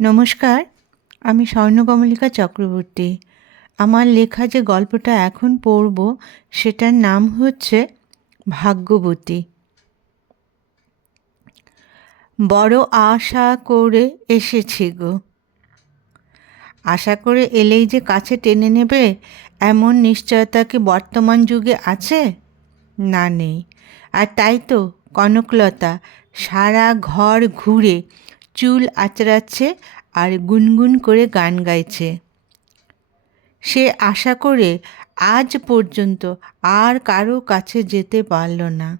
নমস্কার, আমি স্বর্ণকমলিকা চক্রবর্তী। আমার লেখা যে গল্পটা এখন পড়ব, সেটার নাম হচ্ছে ভাগ্যবতী। বড় আশা করে এসেছি গো। আশা করে এলেই যে কাছে টেনে নেবে, এমন নিশ্চয়তা কি বর্তমান যুগে আছে? না নেই। আর তাই তো কনকলতা সারা ঘর ঘুরে চুল আঁচড়াচ্ছে আর গুনগুন করে গান গাইছে। সে আশা করে আজ পর্যন্ত আর কারও কাছে যেতে পারল না।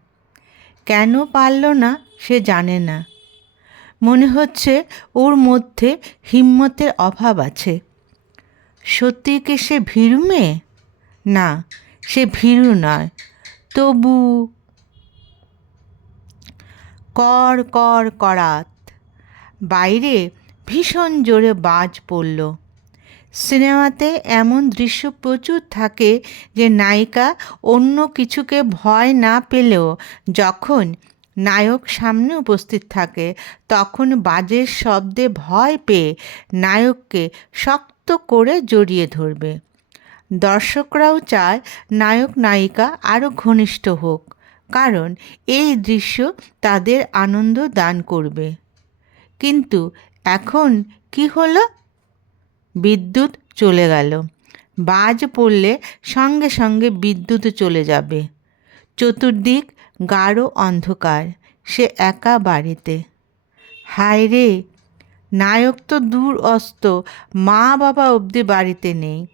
কেন পারল না সে জানে না। মনে হচ্ছে ওর মধ্যে হিম্মতের অভাব আছে। সত্যি কি সে ভীরু মেয়ে? না, সে ভীরু নয়। তবু কর কর করাত বাইরে ভীষণ জোরে বাজ পড়ল। সিনেমাতে এমন দৃশ্য প্রচুর থাকে যে নায়িকা অন্য কিছুকে ভয় না পেলেও যখন নায়ক সামনে উপস্থিত থাকে, তখন বাজের শব্দে ভয় পেয়ে নায়ককে শক্ত করে জড়িয়ে ধরবে। দর্শকরাও চায় নায়ক নায়িকা আরও ঘনিষ্ঠ হোক, কারণ এই দৃশ্য তাদের আনন্দ দান করবে। কিন্তু এখন কি হলো? বিদ্যুৎ চলে গেল। বাজ পড়লে সঙ্গে সঙ্গে বিদ্যুৎ চলে যাবে। চতুর্দিক গাঢ় অন্ধকার, সে একা বাড়িতে। হায় রে, নায়ক তো দূর অস্ত, মা বাবা অবধি বাড়িতে নেই।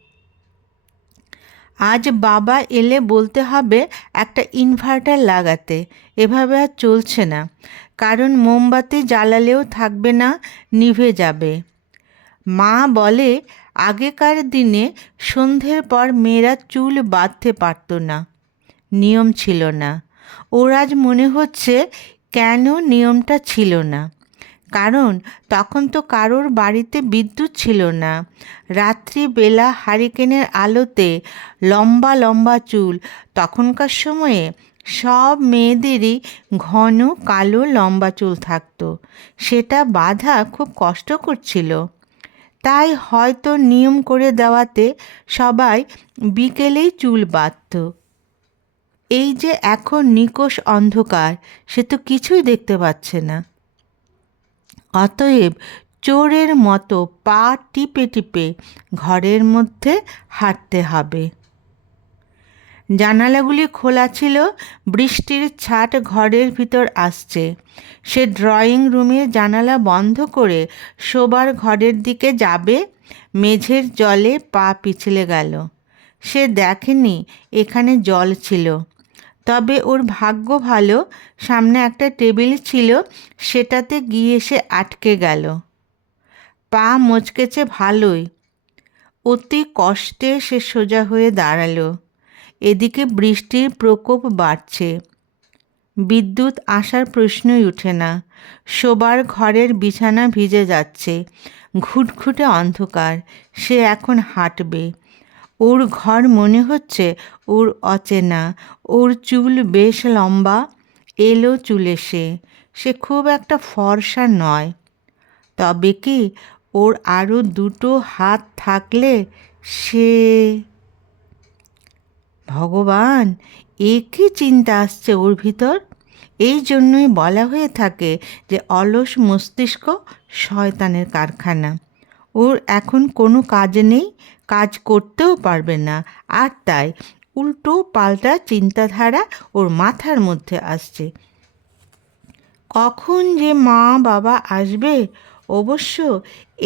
আজ বাবা এলে বলতে হবে, একটা ইনভার্টার লাগাতে। এভাবে আর চলছে না। কারণ মোমবাতি জ্বালালেও থাকবে না, নিভে যাবে। মা বলে, আগেকার দিনে সন্ধ্যের পর মেয়েরা চুল বাঁধতে পারত না। নিয়ম ছিল না। ওর আজ মনে হচ্ছে কেন নিয়মটা ছিল না। কারণ তখন তো কারোর বাড়িতে বিদ্যুৎ ছিল না। রাত্রিবেলা হারিকেনের আলোতে লম্বা লম্বা চুল, তখনকার সময়ে সব মেয়েদেরই ঘন, কালো, লম্বা চুল থাকতো। সেটা বাধা খুব কষ্ট করছিল। তাই হয়তো নিয়ম করে দেওয়াতে সবাই বিকেলেই চুল বাঁধত। এই যে এখন নিকোষ অন্ধকার, সে তো কিছুই দেখতে পাচ্ছে না। অতএব চোরের মতো পা টিপে টিপে ঘরের মধ্যে হাঁটতে হবে। জানালাগুলি খোলা ছিল, বৃষ্টির ছাট ঘরের ভিতর আসছে। সে ড্রয়িং রুমের জানালা বন্ধ করে শোবার ঘরের দিকে যাবে, মেঝের জলে পা পিছলে গেল। সে দেখেনি এখানে জল ছিল। তবে ওর ভাগ্য ভালো, সামনে একটা টেবিল ছিল, সেটাতে গিয়ে সে আটকে গেল। পা মচকেছে ভালোই। অতি কষ্টে সে সোজা হয়ে দাঁড়াল। এদিকে বৃষ্টির প্রকোপ বাড়ছে। বিদ্যুৎ আসার প্রশ্নই উঠে না। শোবার ঘরের বিছানা ভিজে যাচ্ছে। ঘুটঘুটে অন্ধকার। সে এখন হাঁটবে। ওর ঘর মনে হচ্ছে ওর অচেনা। ওর চুল বেশ লম্বা। এলো চুলে সে। সে খুব একটা ফর্সা নয়। তবে কি ওর আরও দুটো হাত থাকলে সে ভগবান, একই চিন্তা আসছে ওর ভিতর। এই জন্যই বলা হয়ে থাকে যে অলস মস্তিষ্ক শয়তানের কারখানা। ওর এখন কোনো কাজ নেই, কাজ করতেও পারবে না। আর তাই উল্টো পাল্টা চিন্তাধারা ওর মাথার মধ্যে আসছে। কখন যে মা বাবা আসবে, অবশ্য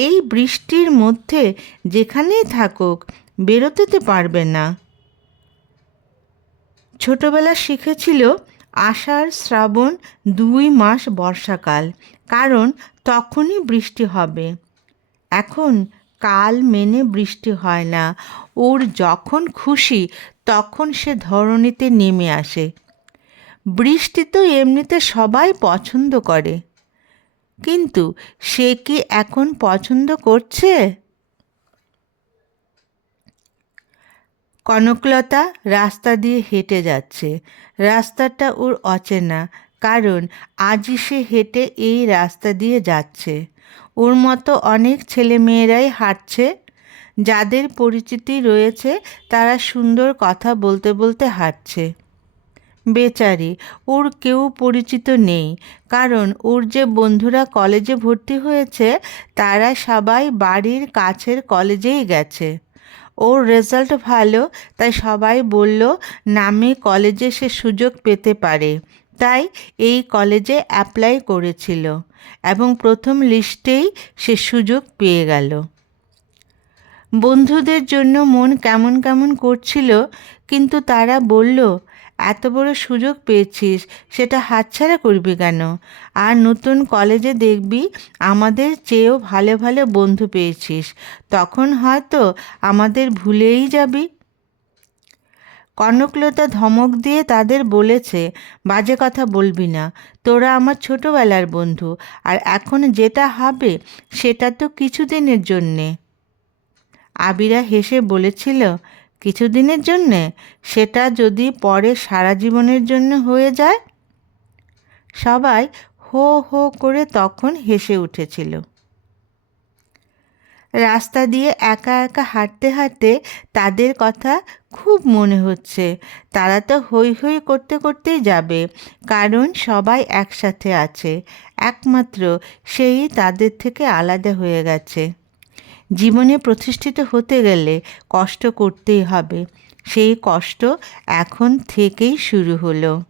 এই বৃষ্টির মধ্যে যেখানেই থাকুক বেরোতে পারবে না। ছোটবেলা শিখেছিল আষাঢ়, শ্রাবণ, দুই মাস বর্ষাকাল, কারণ তখনই বৃষ্টি হবে। এখন কাল মেনে বৃষ্টি হয় না। ওর যখন খুশি, তখন সে ধরণীতে নেমে আসে। বৃষ্টি তো এমনিতে সবাই পছন্দ করে। কিন্তু সে কি এখন পছন্দ করছে? কনকলতা রাস্তা দিয়ে হেঁটে যাচ্ছে। রাস্তাটা ওর অচেনা, কারণ আজই সে হেঁটে এই রাস্তা দিয়ে যাচ্ছে। ওর মতো অনেক ছেলে মেয়েরাই হাঁটছে, যাদের পরিচিতি রয়েছে তারা সুন্দর কথা বলতে বলতে হাঁটছে। বেচারি, ওর কেউ পরিচিত নেই, কারণ ওর যে বন্ধুরা কলেজে ভর্তি হয়েছে তারা সবাই বাড়ির কাছের কলেজেই গেছে। ওর রেজাল্ট ভালো, তাই সবাই বলল, নামে কলেজে সে সুযোগ পেতে পারে। তাই এই কলেজে অ্যাপ্লাই করেছিল এবং প্রথম লিস্টেই সে সুযোগ পেয়ে গেল। বন্ধুদের জন্য মন কেমন কেমন করছিল, কিন্তু তারা বলল এত বড় সুযোগ পেয়েছিস, সেটা হাতছাড়া করবি কেন? আর নতুন কলেজে দেখবি, আমাদের চেয়েও ভালো ভালো বন্ধু পেয়েছিস। তখন হয়তো আমাদের ভুলেই যাবি। কনকলতা ধমক দিয়ে তাদের বলেছে, বাজে কথা বলবি না। তোরা আমার ছোটোবেলার বন্ধু। আর এখন যেটা হবে, সেটা তো কিছুদিনের জন্যে। আবিরা হেসে বলেছিল কিছুদিনের জন্যে সেটা যদি পরে সারা জীবনের জন্য হয়ে যায়? সবাই হো হো করে তখন হেসে উঠেছিল। রাস্তা দিয়ে একা একা হাঁটতে হাঁটতে তাদের কথা খুব মনে হচ্ছে। তারা তো হই হই করতে করতেই যাবে, কারণ সবাই একসাথে আছে। একমাত্র সেই তাদের থেকে আলাদা হয়ে গেছে। জীবনে প্রতিষ্ঠিত হতে গেলে কষ্ট করতেই হবে। সেই কষ্ট এখন থেকেই শুরু হলো।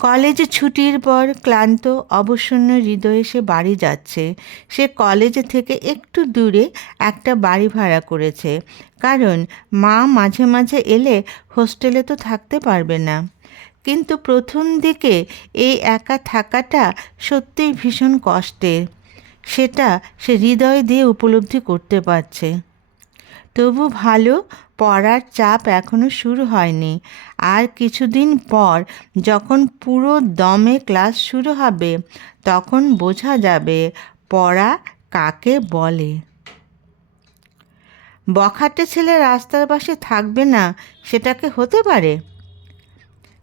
কলেজ ছুটির পর ক্লান্ত, অবসন্ন হৃদয়ে সে বাড়ি যাচ্ছে। সে কলেজ থেকে একটু দূরে একটা বাড়ি ভাড়া করেছে। কারণ মা মাঝে মাঝে এলে হোস্টেলে তো থাকতে পারবে না। কিন্তু প্রথম দিকে এই একা থাকাটা সত্যিই ভীষণ কষ্টের। সেটা সে হৃদয় দিয়ে উপলব্ধি করতে পারছে। তবু ভালো পড়ার চাপ এখনও শুরু হয়নি। আর কিছুদিন পর যখন পুরো দমে ক্লাস শুরু হবে, তখন বোঝা যাবে পড়া কাকে বলে। বখাটে ছেলে রাস্তার পাশে থাকবে না সেটাকে হতে পারে?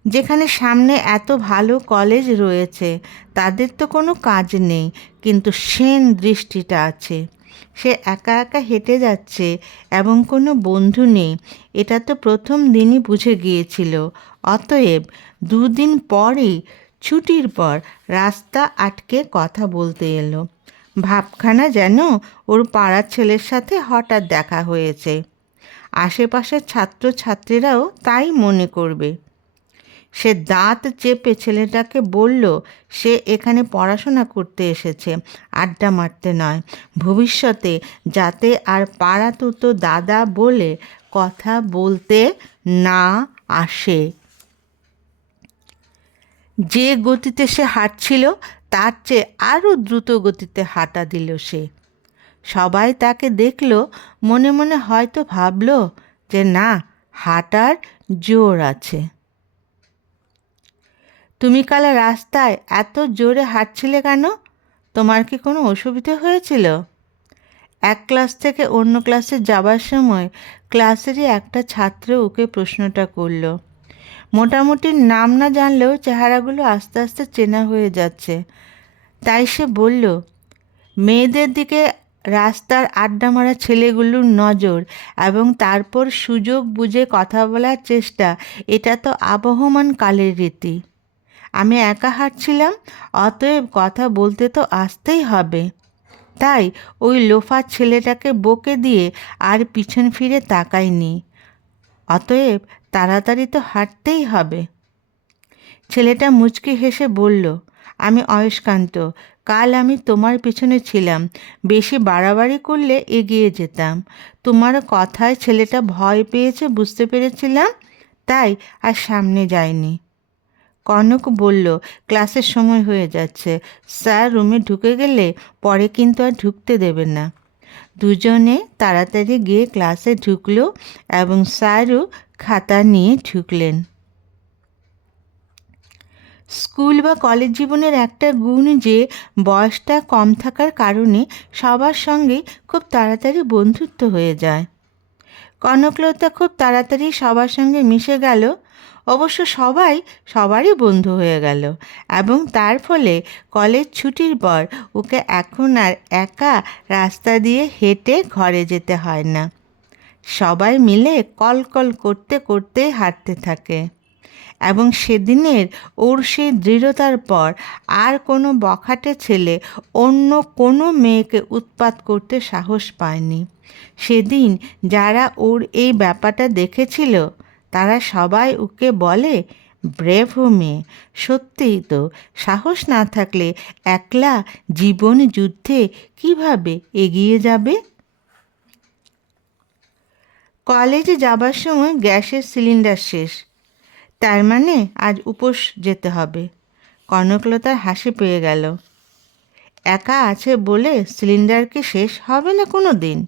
যেখানে সামনে এত ভালো কলেজ রয়েছে, তাদের তো কোনো কাজ নেই, কিন্তু সেন দৃষ্টিটা আছে। সে একা একা হেঁটে যাচ্ছে এবং কোনো বন্ধু নেই, এটা তো প্রথম দিনই বুঝে গিয়েছিল। অতএব দুদিন পরেই, ছুটির পর রাস্তা আটকে কথা বলতে এলো। ভাবখানা যেন ওর পাড়ার ছেলের সাথে হঠাৎ দেখা হয়েছে। আশেপাশের ছাত্রছাত্রীরাও তাই মনে করবে। সে দাঁত চেপে ছেলেটাকে বলল, সে এখানে পড়াশোনা করতে এসেছে, আড্ডা মারতে নয়। ভবিষ্যতে যাতে আর পাড়া তো দাদা বলে কথা বলতে না আসে। যে গতিতে সে হাঁটছিল, তার চেয়ে আরও দ্রুত গতিতে হাঁটা দিল সে। সবাই তাকে দেখল, মনে মনে হয়তো ভাবল যে না, হাঁটার জোর আছে। তুমি কাল রাস্তায় এত জোরে হাঁটছিলে কেন? তোমার কি কোনো অসুবিধা হয়েছিল? এক ক্লাস থেকে অন্য ক্লাসে যাবার সময় ক্লাসেরই একটা ছাত্র ওকে প্রশ্নটা করল। মোটামুটি নাম না জানলেও চেহারাগুলো আস্তে আস্তে চেনা হয়ে যাচ্ছে। তাই সে বলল, মেয়েদের দিকে রাস্তার আড্ডা মারা ছেলেগুলোর নজর এবং তারপর সুযোগ বুঝে কথা বলার চেষ্টা, এটা তো আবহমান কালের রীতি। আমি একা হাঁটছিলাম, অতএব কথা বলতে তো আসতেই হবে। তাই ওই লোফার ছেলেটাকে বকে দিয়ে আর পিছন ফিরে তাকাইনি। অতএব তাড়াতাড়ি তো হাঁটতেই হবে। ছেলেটা মুচকি হেসে বলল, আমি অয়স্কান্ত, কাল আমি তোমার পিছনে ছিলাম। বেশি বাড়াবাড়ি করলে এগিয়ে যেতাম। তোমার কথায় ছেলেটা ভয় পেয়েছে, বুঝতে পেরেছিলাম? তাই আর সামনে যায়নি। কনক বলল, ক্লাসের সময় হয়ে যাচ্ছে। স্যার, রুমে ঢুকে গেলে পরে কিন্তু আর ঢুকতে দেবেন না। দুজনে তাড়াতাড়ি গিয়ে ক্লাসে ঢুকলো এবং স্যারও খাতা নিয়ে ঢুকলেন। স্কুল বা কলেজ জীবনের একটা গুণ যে, বয়সটা কম থাকার কারণে সবার সঙ্গেই খুব তাড়াতাড়ি বন্ধুত্ব হয়ে যায়। কনকলতা খুব তাড়াতাড়ি সবার সঙ্গে মিশে গেল অবশ্য সবাই সবারই বন্ধু হয়ে গেল এবং তার ফলে কলেজ ছুটির পর ওকে এখন আর একা রাস্তা দিয়ে হেঁটে ঘরে যেতে হয় না। সবাই মিলে কলকল করতে করতে হাঁটতে থাকে এবং সেদিনের ওর সেই দৃঢ়তার পর আর কোনো বখাটে ছেলে অন্য কোনো মেয়েকে উৎপাত করতে সাহস পায়নি। সেদিন যারা ওর এই ব্যাপারটা দেখেছিল তারা সবাই ওকে বলে ব্রেভ মেয়ে সত্যিই তো, সাহস না থাকলে একলা জীবন যুদ্ধে কীভাবে এগিয়ে যাবে? কলেজে যাবার সময় গ্যাসের সিলিন্ডার শেষ। তার মানে আজ উপোস যেতে হবে। কনকলতার হাসি পেয়ে গেল। একা আছে বলে সিলিন্ডার কি শেষ হবে না কোনো দিন?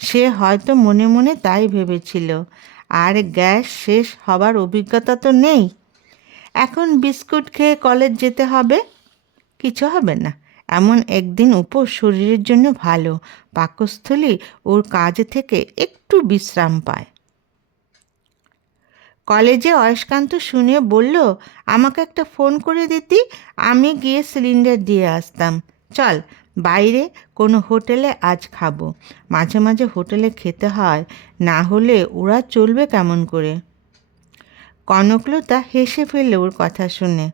সে হয়তো মনে মনে তাই ভেবেছিল। আর গ্যাস শেষ হবার অভিজ্ঞতা তো নেই। এখন বিস্কুট খেয়ে কলেজ যেতে হবে? কিছু হবে না। এমন একদিন উপর শরীরের জন্য ভালো। পাকস্থলী ওর কাজ থেকে একটু বিশ্রাম পায়। কলেজে অয়স্কান্ত শুনে বলল, আমাকে একটা ফোন করে দিতি, আমি গিয়ে সিলিন্ডার দিয়ে আসতাম। চল বাইরে কোনো হোটেলে আজ খাব। মাঝে মাঝে হোটেলে খেতে হয়, না হলে ওরা চলবে কেমন করে? কনকলতা হেসে ফেললে ওর কথা শুনে।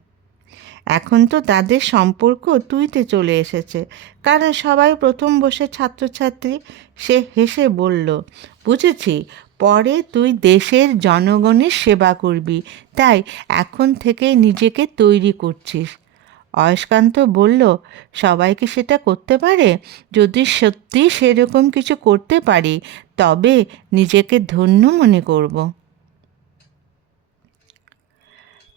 এখন তো তাদের সম্পর্ক তুইতে চলে এসেছে, কারণ সবাই প্রথম বসে ছাত্রছাত্রী, সে হেসে বলল, বুঝেছি, পরে তুই দেশের জনগণের সেবা করবি, তাই এখন থেকে নিজেকে তৈরি করছিস। অয়স্কান্ত বলল, সবাই কি সেটা করতে পারে? যদি সত্যি সেরকম কিছু করতে পারি, তবে নিজেকে ধন্য মনে করব।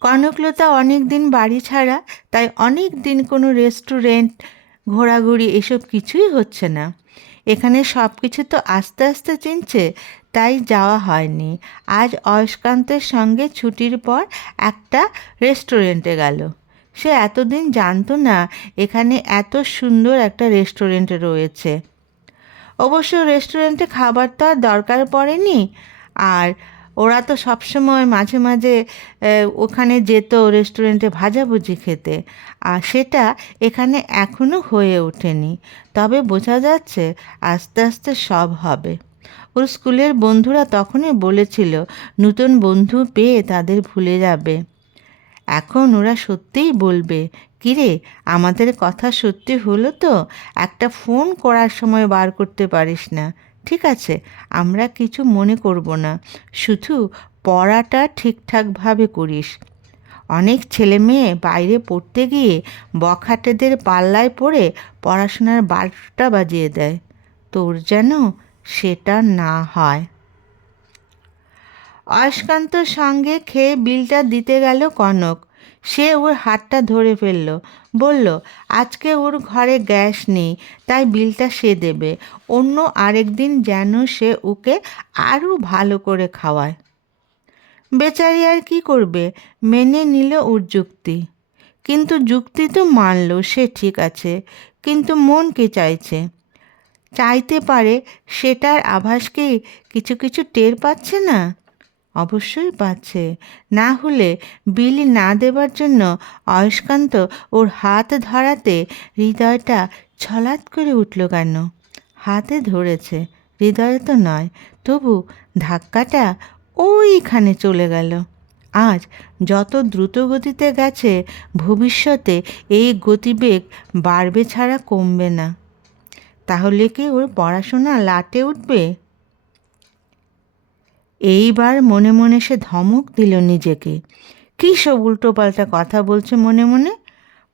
কনকলতা অনেক দিন বাড়ি ছাড়া, তাই অনেক দিন কোনো রেস্টুরেন্ট, ঘোরাঘুরি এসব কিছুই হচ্ছে না। এখানে সব কিছু তো আস্তে আস্তে চিনছে, তাই যাওয়া হয়নি। আজ অয়স্কান্তের সঙ্গে ছুটির পর একটা রেস্টুরেন্টে গেল। সে এতদিন জানতো না এখানে এত সুন্দর একটা রেস্টুরেন্ট রয়েছে। অবশ্য রেস্টুরেন্টে খাবার তো আর দরকার পড়েনি। আর ওরা তো সবসময় মাঝে মাঝে ওখানে যেত রেস্টুরেন্টে ভাজাভুজি খেতে। আর সেটা এখানে এখনও হয়ে ওঠেনি। তবে বোঝা যাচ্ছে আস্তে আস্তে সব হবে। ওর স্কুলের বন্ধুরা তখনই বলেছিল, নতুন বন্ধু পেয়ে তাদের ভুলে যাবে। এখন ওরা সত্যিই বলবে, কিরে, আমাদের কথা সত্যি হলো তো? একটা ফোন করার সময় বার করতে পারিস না। ঠিক আছে, আমরা কিছু মনে করব না। শুধু পড়াটা ঠিকঠাকভাবে করিস। অনেক ছেলে মেয়ে বাইরে পড়তে গিয়ে বখাটেদের পাল্লায় পড়ে পড়াশোনার বারোটা বাজিয়ে দেয়। তোর যেন সেটা না হয়। অয়স্কান্তর সঙ্গে খেয়ে বিলটা দিতে গেল কনক। সে ওর হাতটা ধরে ফেলল। বলল, আজকে ওর ঘরে গ্যাস নেই, তাই বিলটা সে দেবে। অন্য আরেক দিন যেন সে ওকে আরও ভালো করে খাওয়ায়। বেচারি আর কি করবে? মেনে নিল ওর যুক্তি। কিন্তু যুক্তি তো মানল, সে ঠিক আছে। কিন্তু মন কে চাইছে? চাইতে পারে সেটার আভাস কি কিছু কিছু টের পাচ্ছে না? অবশ্যই পাচ্ছে। না হলে বিল না দেবার জন্য অয়স্কান্ত ওর হাত ধরাতে হৃদয়টা ছলাৎ করে উঠল কেন? হাতে ধরেছে। হৃদয়ে তো নয়, তবু ধাক্কাটা ওইখানে চলে গেল। আজ যত দ্রুত গতিতে গেছে, ভবিষ্যতে এই গতিবেগ বাড়বে ছাড়া কমবে না। তাহলে কি ওর পড়াশোনা লাটে উঠবে? এইবার মনে মনে সে ধমক দিল নিজেকে। কী সব উল্টোপাল্টা কথা বলছে মনে মনে?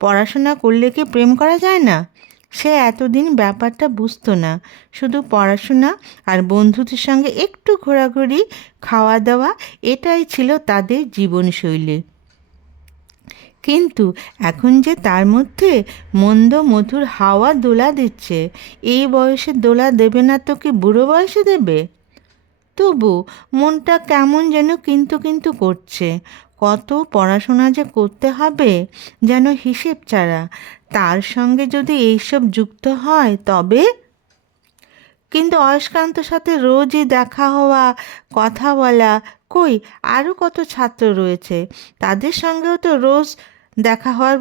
পড়াশোনা করলে কি প্রেম করা যায় না? সে এতদিন ব্যাপারটা বুঝতো না। শুধু পড়াশোনা আর বন্ধুদের সঙ্গে একটু ঘোরাঘুরি খাওয়া দাওয়া এটাই ছিল তাদের জীবনশৈলী। কিন্তু এখন যে তার মধ্যে মন্দ মধুর হাওয়া দোলা দিচ্ছে, এই বয়সে দোলা দেবে না তো কি বুড়ো বয়সে দেবে? তবু মনটা কেমন যেন কিন্তু কিন্তু করছে। কত পড়াশোনা যে করতে হবে যেন হিসেব ছাড়া। তার সঙ্গে যদি এইসব যুক্ত হয় তবে? কিন্তু অয়স্কান্তর সাথে রোজই দেখা হওয়া, কথা বলা, কই আরও কত ছাত্র রয়েছে? তাদের সঙ্গেও তো রোজ দেখা হওয়ার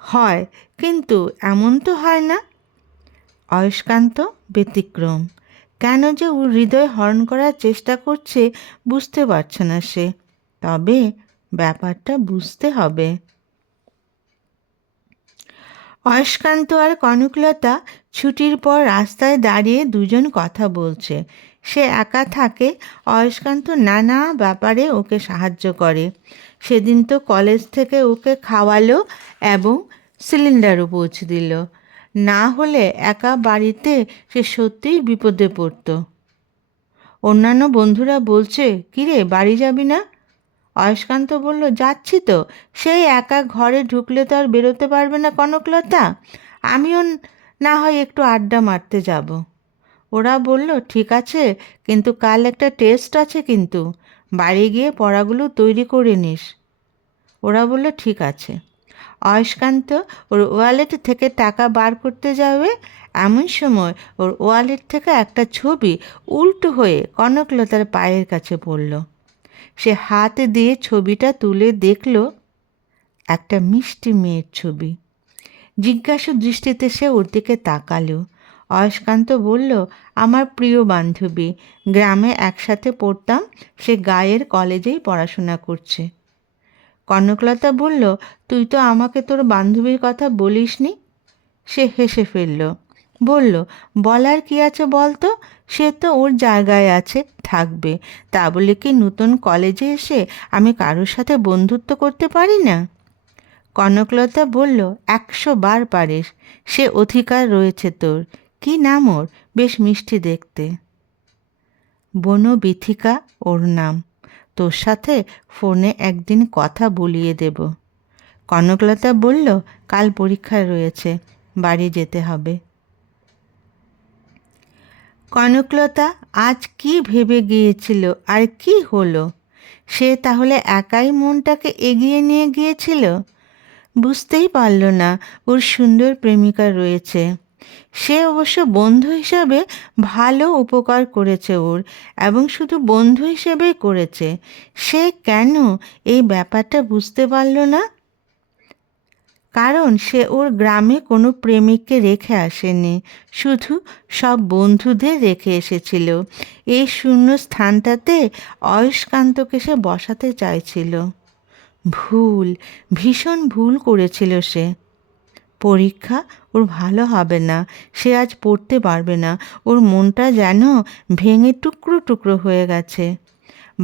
হয়, কিন্তু এমন তো হয় না। অয়স্কান্ত ব্যতিক্রম। কেন যে ওর হৃদয় হরণ করার চেষ্টা করছে বুঝতে পারছে না সে। তবে ব্যাপারটা বুঝতে হবে। অয়স্কান্ত আর কনকলতা ছুটির পর রাস্তায় দাঁড়িয়ে দুজন কথা বলছে। সে একা থাকে, অয়স্কান্ত নানা ব্যাপারে ওকে সাহায্য করে। সেদিন তো কলেজ থেকে ওকে খাওয়ালো এবং সিলিন্ডারও পৌঁছে দিল। না হলে একা বাড়িতে সে সত্যিই বিপদে পড়তো। অন্যান্য বন্ধুরা বলছে, কিরে, বাড়ি যাবি না? অয়স্কান্ত বলল, যাচ্ছি তো। সেই একা ঘরে ঢুকলে তো আর বেরোতে পারবে না কনকলতা। আমিও না হয় একটু আড্ডা মারতে যাব। ওরা বলল, ঠিক আছে, কিন্তু কাল একটা টেস্ট আছে কিন্তু। বাড়ি গিয়ে পড়াগুলো তৈরি করে নিস। ওরা বলল, ঠিক আছে। অয়স্কান্ত ওর ওয়ালেট থেকে টাকা বার করতে যাবে। এমন সময় ওর ওয়ালেট থেকে একটা ছবি উল্টো হয়ে কনকলতার পায়ের কাছে পড়ল। সে হাত দিয়ে ছবিটা তুলে দেখল একটা মিষ্টি মেয়ের ছবি। জিজ্ঞাসু দৃষ্টিতে সে ওর দিকে তাকালো। অয়স্কান্ত বলল, আমার প্রিয় বান্ধবী, গ্রামে একসাথে পড়তাম, সে গায়ের কলেজেই পড়াশোনা করছে। কনকলতা বলল, তুই তো আমাকে তোর বান্ধবীর কথা বলিস নি সে হেসে ফেলল। বলল, বলার কি আছে বলতো? সে তো ওর জায়গায় আছে, থাকবে। তা বলে কি নতুন কলেজে এসে আমি কারোর সাথে বন্ধুত্ব করতে পারি না? কনকলতা বলল, একশো বার পারিস। সে অধিকার রয়েছে তোর। কি নাম ওর? বেশ মিষ্টি দেখতে। বনবিথিকা ওর নাম। তোর সাথে ফোনে একদিন কথা বলিয়ে দেব। কনকলতা বলল, কাল পরীক্ষা রয়েছে, বাড়ি যেতে হবে। কনকলতা, আজ কি ভেবে গিয়েছিল, আর কি হলো? সে তাহলে একাই মনটাকে এগিয়ে নিয়ে গিয়েছিল? বুঝতেই পারল না, ওর সুন্দর প্রেমিকা রয়েছে। সে অবশ্য বন্ধু হিসাবে ভালো উপকার করেছে ওর এবং শুধু বন্ধু হিসেবেই করেছে। সে কেন এই ব্যাপারটা বুঝতে পারল না? কারণ সে ওর গ্রামে কোনো প্রেমিককে রেখে আসেনি, শুধু সব বন্ধুদের রেখে এসেছিল। এই শূন্য স্থানটাতে অয়স্কান্তকে সে বসাতে চাইছিল। ভুল, ভীষণ ভুল করেছিল সে। পরীক্ষা ওর ভালো হবে না, সে আজ পড়তে পারবে না, ওর মনটা যেন ভেঙে টুকরো টুকরো হয়ে গেছে।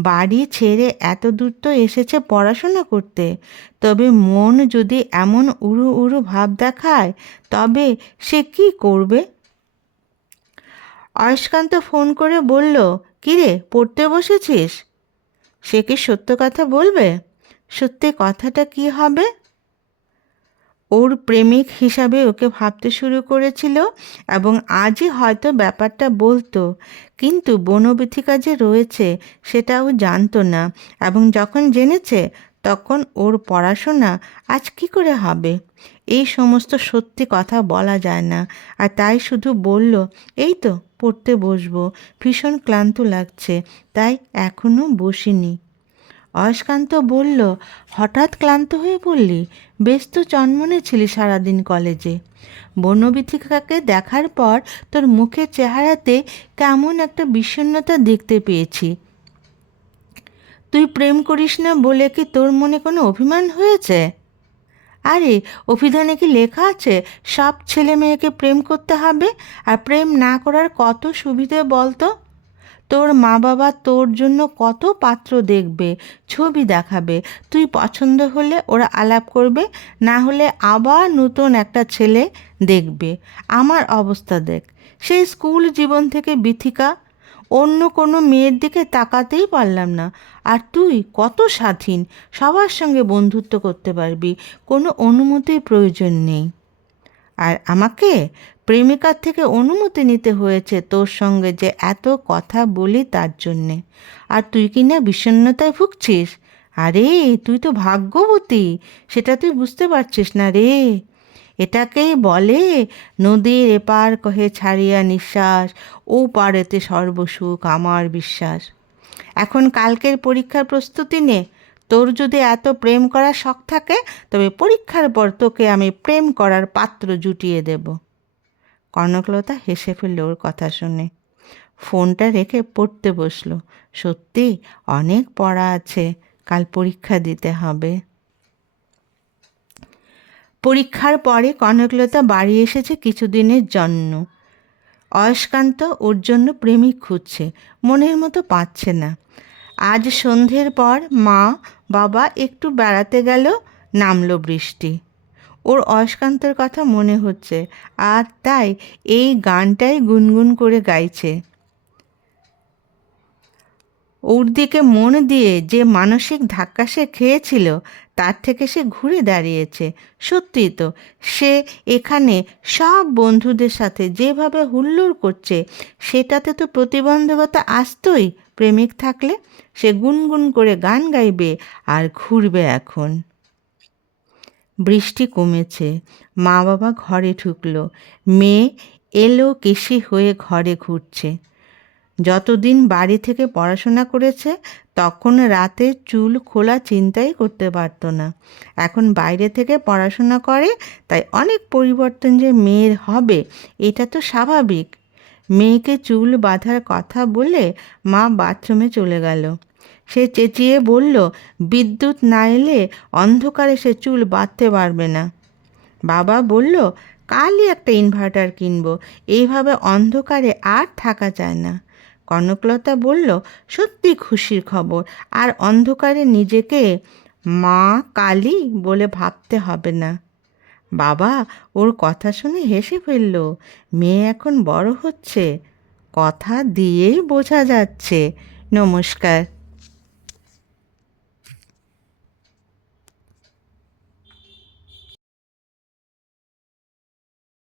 বাড়ি ছেড়ে এত দূর তো এসেছে পড়াশোনা করতে, তবে মন যদি এমন উড়ু উড়ু ভাব দেখায়, তবে সে কি করবে? অয়স্কান্ত ফোন করে বলল কিরে পড়তে বসেছিস? সে কি সত্য কথা বলবে? সত্যি কথাটা কি হবে? ওর প্রেমিক হিসাবে ওকে ভাবতে শুরু করেছিল এবং আজই হয়তো ব্যাপারটা বলতো। কিন্তু বনবিথিকা যে রয়েছে সেটাও জানতো না এবং যখন জেনেছে তখন ওর পড়াশোনা আজ কি করে হবে? এই সমস্ত সত্যি কথা বলা যায় না। আর তাই শুধু বলল, এই তো, পড়তে বসবো। ভীষণ ক্লান্ত লাগছে। তাই এখনও বসিনি। অয়স্কান্ত বলল, হঠাৎ ক্লান্ত হয়ে পড়লি? বেশ তো চনমনে ছিলি সারাদিন কলেজে। বনবিথিকাকে দেখার পর তোর মুখের চেহারাতে কেমন একটা বিষণ্ণতা দেখতে পেয়েছি। তুই প্রেম করিস না বলে কি তোর মনে কোনো অভিমান হয়েছে? আরে, অভিধানে কি লেখা আছে, সব ছেলে মেয়েকে প্রেম করতে হবে? আর প্রেম না করার কত সুবিধে বলতো? তোর মা বাবা তোর জন্য কত পাত্র দেখবে, ছবি দেখাবে। তুই পছন্দ হলে ওরা আলাপ করবে, না হলে আবার নতুন একটা ছেলে দেখবে। আমার অবস্থা দেখ। সেই স্কুল জীবন থেকে বিথিকা, অন্য কোনো মেয়ের দিকে তাকাতেই পারলাম না। আর তুই কত স্বাধীন, সবার সঙ্গে বন্ধুত্ব করতে পারবি, কোনো অনুমতির প্রয়োজন নেই। আর আমাকে প্রেমিকার থেকে অনুমতি নিতে হয়েছে তোর সঙ্গে যে এত কথা বলি তার জন্যে। আর তুই কি না বিষণ্ণতায় ভুগছিস? আরে, তুই তো ভাগ্যবতী, সেটা তুই বুঝতে পারছিস না রে। এটাকেই বলে নদীর এপার কহে ছাড়িয়া নিঃশ্বাস, ও পারেতে সর্বসুখ আমার বিশ্বাস। এখন কালকের পরীক্ষার প্রস্তুতি নে। তোর যদি এত প্রেম করার শখ থাকে, তবে পরীক্ষার পর তোকে আমি প্রেম করার পাত্র জুটিয়ে দেব। কনকলতা হেসে ফেলল ওর কথা শুনে। ফোনটা রেখে পড়তে বসল। সত্যি, অনেক পড়া আছে। কাল পরীক্ষা দিতে হবে। পরীক্ষার পরে কনকলতা বাড়ি এসেছে কিছুদিনের জন্য। অয়স্কান্ত ওর জন্য প্রেমিক খুঁজছে। মনের মতো পাচ্ছে না। আজ সন্ধ্যের পর মা বাবা একটু বেড়াতে গেল, নামলো বৃষ্টি। ওর অয়স্কান্তের কথা মনে হচ্ছে, আর তাই এই গানটাই গুনগুন করে গাইছে। ওর দিকে মন দিয়ে যে মানসিক ধাক্কা সে খেয়েছিল, তার থেকে সে ঘুরে দাঁড়িয়েছে। সত্যি তো, সে এখানে সব বন্ধুদের সাথে যেভাবে হুল্লোড় করছে, সেটাতে তো প্রতিবন্ধকতা আসতই। প্রেমিক থাকলে সে গুনগুন করে গান গাইবে আর ঘুরবে এখন। বৃষ্টি কমেছে। মা বাবা ঘরে ঢুকলো। মেয়ে এলো কেশি হয়ে ঘরে ঘুরছে। যতদিন বাড়ি থেকে পড়াশোনা করেছে, তখন রাতে চুল খোলা চিন্তাই করতে পারতো না। এখন বাইরে থেকে পড়াশোনা করে, তাই অনেক পরিবর্তন যে মেয়ের হবে, এটা তো স্বাভাবিক। মেয়েকে চুল বাঁধার কথা বলে মা বাথরুমে চলে গেল। সে চেঁচিয়ে বলল, বিদ্যুৎ না এলে অন্ধকারে সে চুল বাঁধতে পারবে না। বাবা বলল, কালই একটা ইনভার্টার কিনব, এইভাবে অন্ধকারে আর থাকা যায় না। কনকলতা বলল, সত্যি খুশির খবর, আর অন্ধকারে নিজেকে মা কালী বলে ভাবতে হবে না। বাবা ওর কথা শুনে হেসে ফেলল, মেয়ে এখন বড় হচ্ছে, কথা দিয়েই বোঝা যাচ্ছে। নমস্কার।